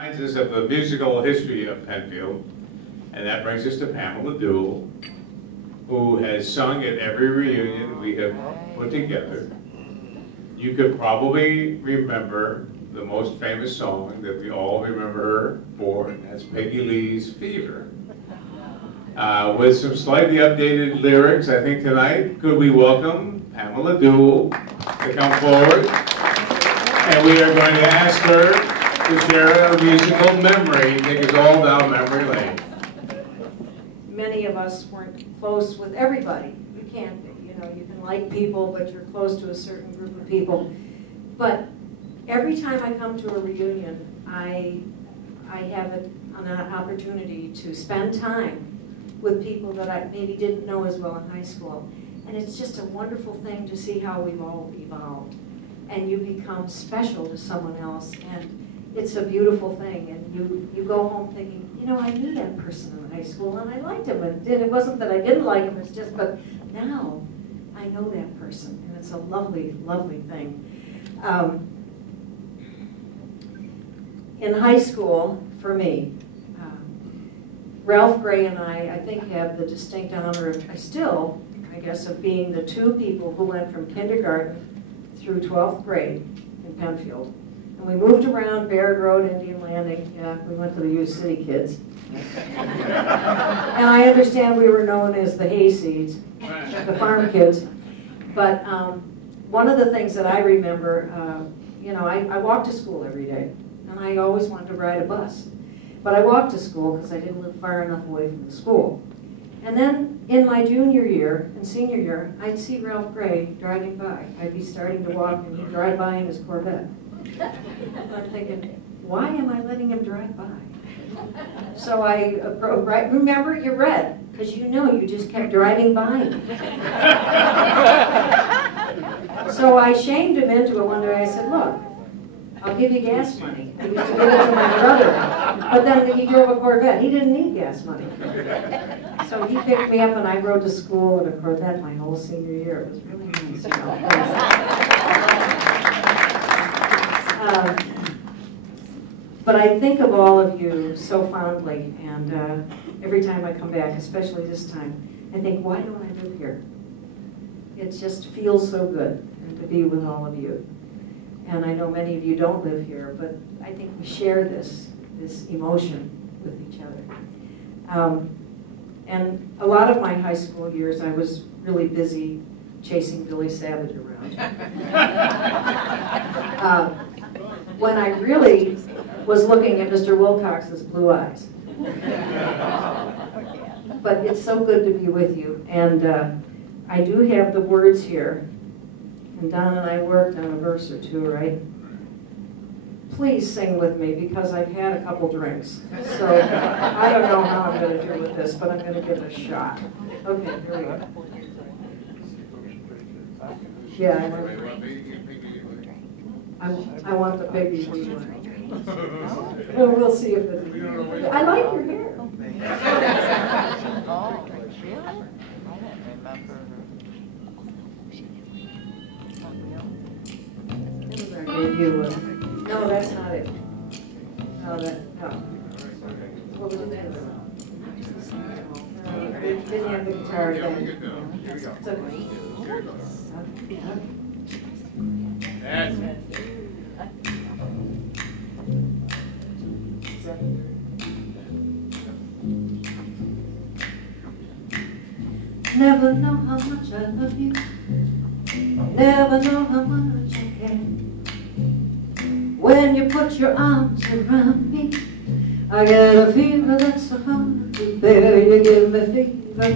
Reminds us of the musical history of Penfield, and that brings us to Pamela Dewell, who has sung at every reunion we have put together. You could probably remember the most famous song that we all remember her for, and that's Peggy Lee's Fever. With some slightly updated lyrics, I think tonight, could we welcome Pamela Dewell to come forward? And we are going to ask her to share a musical memory, take us all down memory lane. Many of us weren't close with everybody. You can't be, you know, you can like people, but you're close to a certain group of people. But every time I come to a reunion, I have an opportunity to spend time with people that I maybe didn't know as well in high school. And it's just a wonderful thing to see how we've all evolved. And you become special to someone else, and it's a beautiful thing. And you go home thinking, you know, I knew that person in high school, and I liked him. And it wasn't that I didn't like him, it's just, but now I know that person, and it's a lovely, lovely thing. In high school, for me, Ralph Gray and I think, have the distinct honor of, I guess, of being the two people who went from kindergarten through 12th grade in Penfield. And we moved around Baird Road, Indian Landing. Yeah, we went to the U City kids. And I understand we were known as the hayseeds, the farm kids. But one of the things that I remember, you know, I walked to school every day, and I always wanted to ride a bus. But I walked to school because I didn't live far enough away from the school. And then in my junior year and senior year, I'd see Ralph Gray driving by. I'd be starting to walk, and he'd drive by in his Corvette. And I'm thinking, why am I letting him drive by? So I approached, right, remember, you're red, because you know you just kept driving by him. So I shamed him into it one day. I said, look, I'll give you gas money. I used to give it to my brother. But then he drove a Corvette. He didn't need gas money. So he picked me up, and I rode to school in a Corvette my whole senior year. It was really nice. You know. But I think of all of you so fondly, and every time I come back, especially this time, I think, why don't I live here? It just feels so good to be with all of you. And I know many of you don't live here, but I think we share this emotion with each other. And a lot of my high school years, I was really busy chasing Billy Savage around. When I really was looking at Mr. Wilcox's blue eyes. But it's so good to be with you. And I do have the words here. And Don and I worked on a verse or two, right? Please sing with me, because I've had a couple drinks. So I don't know how I'm going to do with this, but I'm going to give it a shot. Okay, here we go. Yeah, I want the Peggy Lee one. Well, we'll see if it's... I like your hair. No, that's not it. No, no. What was it? Didn't have the guitar again. It's okay. Never know how much I love you. Never know how much I care. When you put your arms around me, I get a fever that's so hard to bear. You give me fever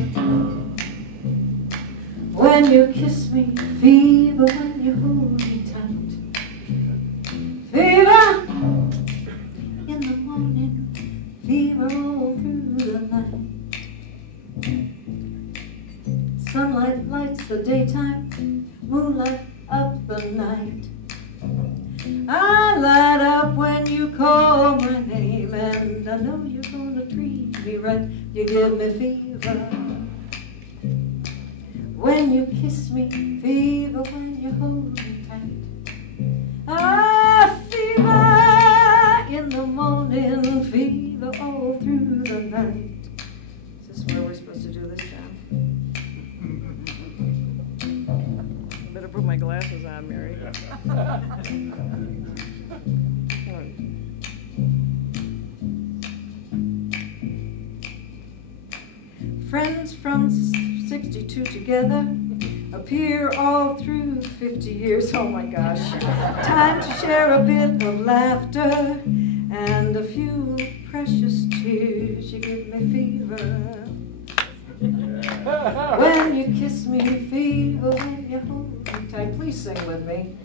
when you kiss me, fever when you hold me tight, fever in the morning, fever all through the night. Sunlight lights the daytime, moonlight up the night. I light up when you call my name, and I know you're gonna treat me right. You give me fever when you kiss me, fever when you hold me tight. Ah, fever in the morning, Friends from 62 together appear all through 50 years. Oh my gosh. Time to share a bit of laughter and a few precious tears. You give me fever when you kiss me, fever when you hold me tight. Please sing with me.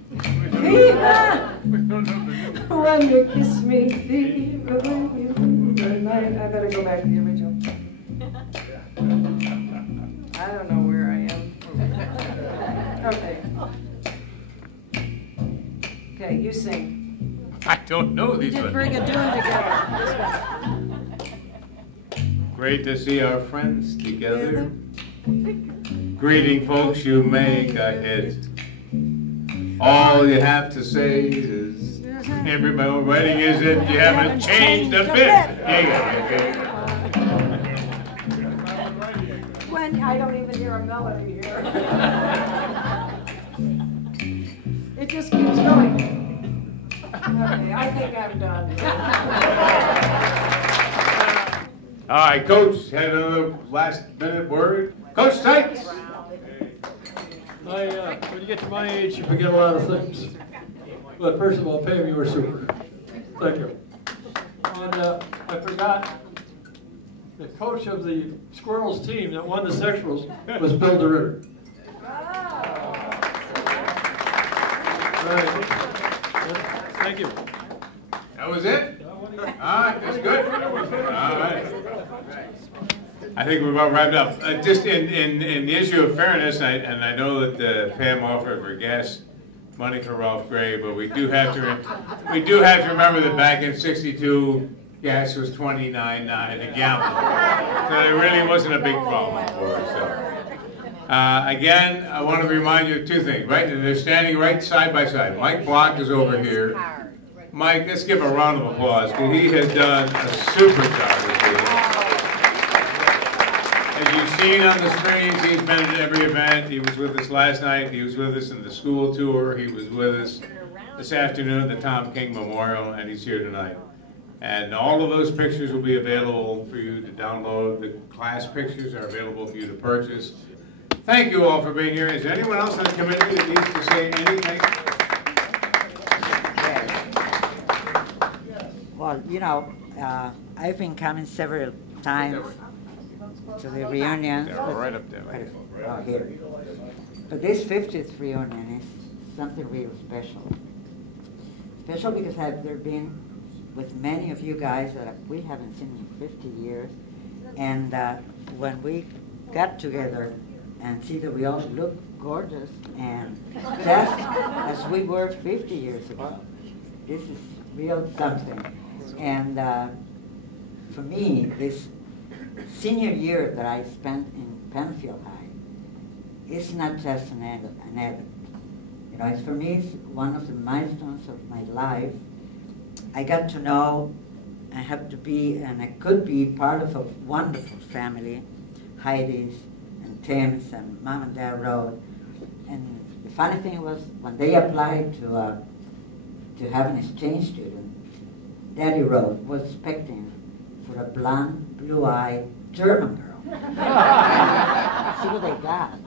Fever when you kiss me, fever when you hold me tight. I better go back to the original. I don't know where I am. Okay. Okay, you sing. I don't know these Did ones. bring a tune together. This one. Great to see our friends together. Greeting folks, you make a hit. All you have to say is, everybody wedding is it, you haven't changed a bit. Yeah. When I don't even hear a melody here. It just keeps going. Okay, I think I'm done. All right, Coach, had another last minute word. Coach Tights. When you get to my age, you forget a lot of things. But first of all, Pam, you were super. Thank you. And I forgot the coach of the Squirrels team that won the sectionals was Bill DeRitter. All right. Thank you. That was it? All right, that's good. All right. I think we're about wrapped up. Just in the issue of fairness, and I know that Pam offered for gas money for Ralph Gray, but we do have to remember that back in '62, gas was $29.9 a gallon, so it really wasn't a big problem for us. So. Again, I want to remind you of two things. Right, they're standing right side by side. Mike Block is over here. Mike, let's give a round of applause because he has done a super job this year. As you've seen on the screens, he's been at every event. He was with us last night. He was with us in the school tour. He was with us this afternoon at the Tom King Memorial, and he's here tonight. And all of those pictures will be available for you to download. The class pictures are available for you to purchase. Thank you all for being here. Is there anyone else on the committee that needs to say anything? Well, you know, I've been coming several times to the reunion. They're all right up there. Right? Oh, here. But this 50th reunion is something real special. Special because I've been with many of you guys that we haven't seen in 50 years. And when we got together and see that we all look gorgeous and just as we were 50 years ago, this is real something. And for me, this senior year that I spent in Penfield High is not just an event. You know, it's for me, it's one of the milestones of my life. I got to know, I have to be, and I could be part of a wonderful family, Heidi's and Tim's and Mom and Dad Road. And the funny thing was, when they applied to have an exchange student, Daddy Rose was expecting for a blonde, blue-eyed German girl. See what they got.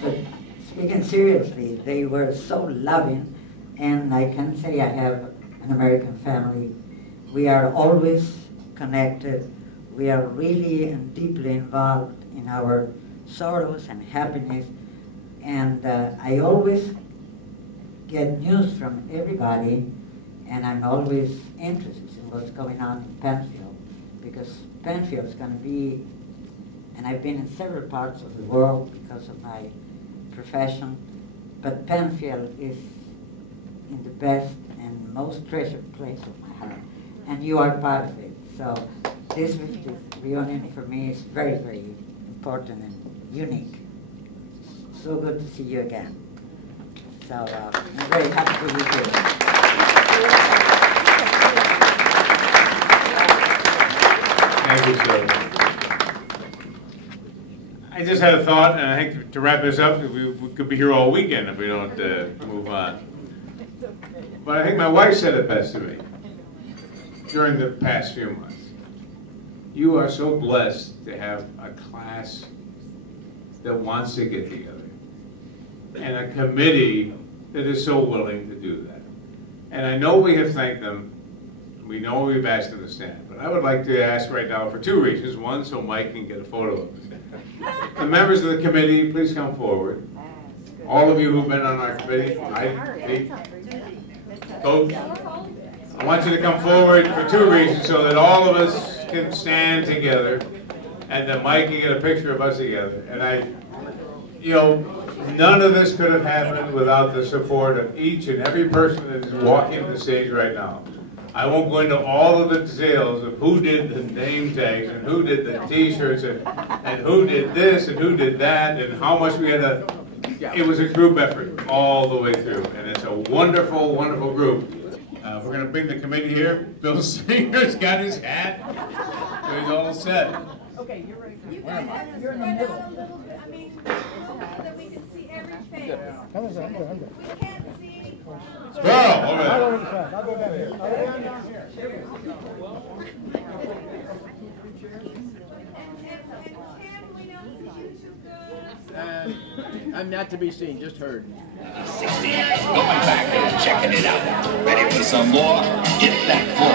But speaking seriously, they were so loving, and I can say I have an American family. We are always connected. We are really and deeply involved in our sorrows and happiness, and I always get news from everybody, and I'm always interested in what's going on in Penfield, because Penfield is going to be, and I've been in several parts of the world because of my profession, but Penfield is in the best and most treasured place of my heart, and you are part of it. So this 50th reunion for me is very, very important and unique. So good to see you again. So I'm very happy to be here. Thank you, sir. I just had a thought, and I think to wrap this up, we could be here all weekend if we don't move on. But I think my wife said it best to me during the past few months. You are so blessed to have a class that wants to get together and a committee that is so willing to do that. And I know we have thanked them. We know we've asked them to stand, but I would like to ask right now for two reasons. One, so Mike can get a photo of it. The members of the committee, please come forward. All of you who've been on our committee, I want you to come forward for two reasons, so that all of us can stand together, and that Mike can get a picture of us together. And none of this could have happened without the support of each and every person that is walking the stage right now. I won't go into all of the details of who did the name tags and who did the t-shirts and who did this and who did that and how much we had to. It was a group effort all the way through, and it's a wonderful, wonderful group. We're going to bring the committee here. Bill Singer's got his hat, so he's all set. Okay, you're right. You guys have to spread out a little bit. I mean, so that we can see every face. We can't see. Squirrel, over there. I'll go down here. Down here. And we don't see you too good. I'm not to be seen, just heard. 60 years, going back and checking it out. Ready for some more? Hit that floor.